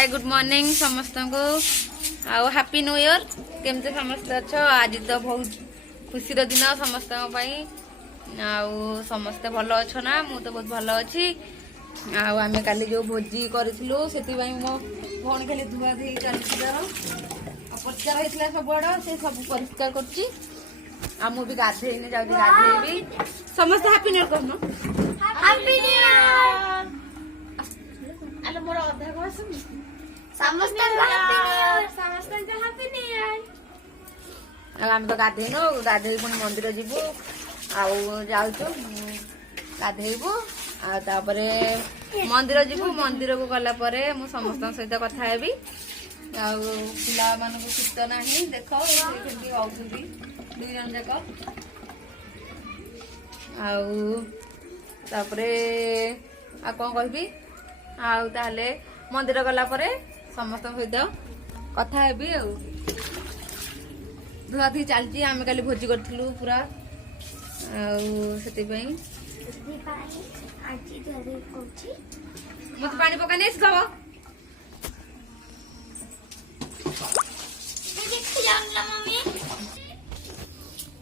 Hi good morning समस्त को आउ हैप्पी न्यू ईयर केमते समस्त अच्छ आज तो बहुत खुशी दिन समस्त आउ समस्ते भल अच्छ ना मु तो बहुत भल अच्छी आम काली जो भोजी करूँ से मो भौणी खाली धुआ धुई चलती अपरिष्कार होता सबुआड़ से सब परिष्कार करुँची भी गाधेनी जाऊँगी गाधेबी समस्त हैप्पी न्यू ईयर कहना मोर अधा कह आम तो गाधेनु गाधे पुणी मंदिर जीवु जाऊँ गाधेबू आपर मंदिर जीवु मंदिर को गला मु समस्त सहित कथा हेबी पिला मान शीत ना देख दुई जन जाक कौन कहबी ताले मंदिर गला समस्त सहित कथा हेबी धुआ धुई चलती आम काली भोजी करूँ पूरा से मत पानी पकाने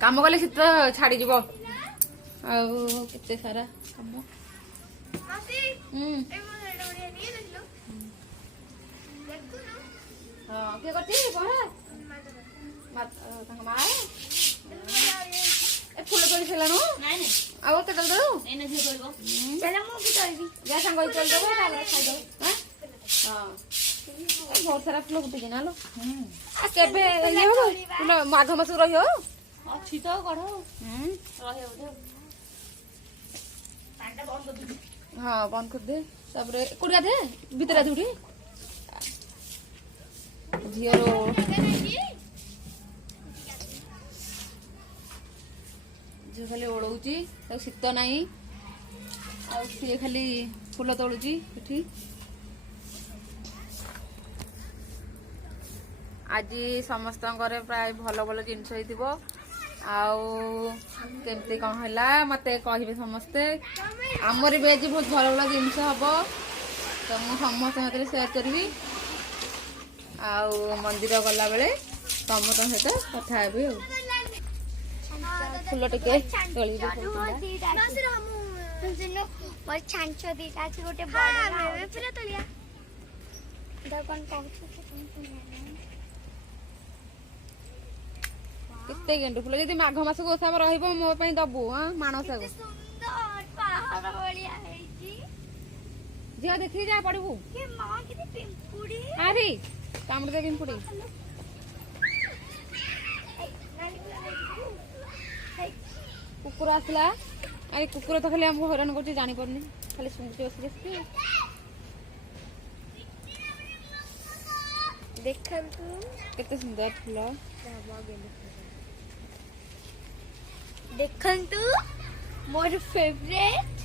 काम कले शीत छाड़ी जीव केते सारा काम किए करती फुल तोड़ी सारू आउ के सांग चलदेव खाईदेव बहुत सारा फुल फुटी ना लो केबे फुल माघ मास रही अच्छी तो कढ़ हाँ बंद कर दे कौट गाधे भीतर गाधे झीर झील खाली ओढ़ी शीत ना सी खाली फुल तोलुची आज समस्त प्राय भल भल जिनस केमती कौन है मत कहे समस्ते आमर भी आज बहुत भल भल जिनस हम तो मुझे समस्त सेयार करी मंदिर गला बेले समस्त सहित कथा हेबी फुल टिके केते गेंडु फुल जदि माघ मास को ओसा रहिबो मो पई दबु हां मानसा को जिया देखि जा पड़बू के मां के पिंपुड़ी आरी कामड़ दे पिंपुड़ी कुकुर आसला अरे कुकुर तो खाली हमको हैरान कर जानी पड़नी खाली सुनते बस देखंतु केते सुंदर फुल देखंतु मोर फेवरेट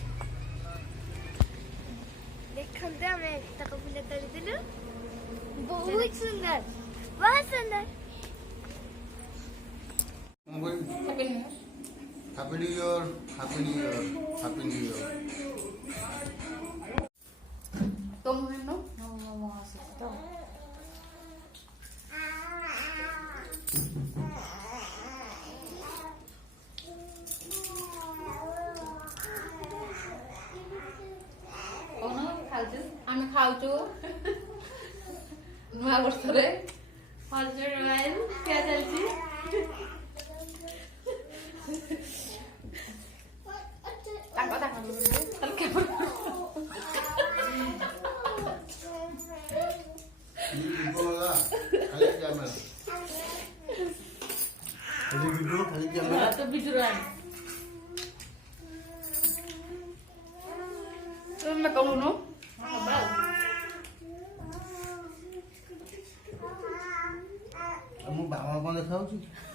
देखंतु हमें तक फुल तोड़ दिलु बहुत सुंदर Happy New Year, Happy New Year, Happy New Year. तुम है नो तो कौन खाउछु आम खाउछु नुआ वर्ष रे हजर रॉयल क्या चलची तो बिजुरान तो मैं कहूँ नो मु बाबा कौन देखा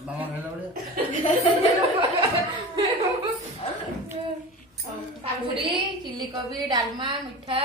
बाबा खाला बड़े चिल्ली कोबी डालमा मिठा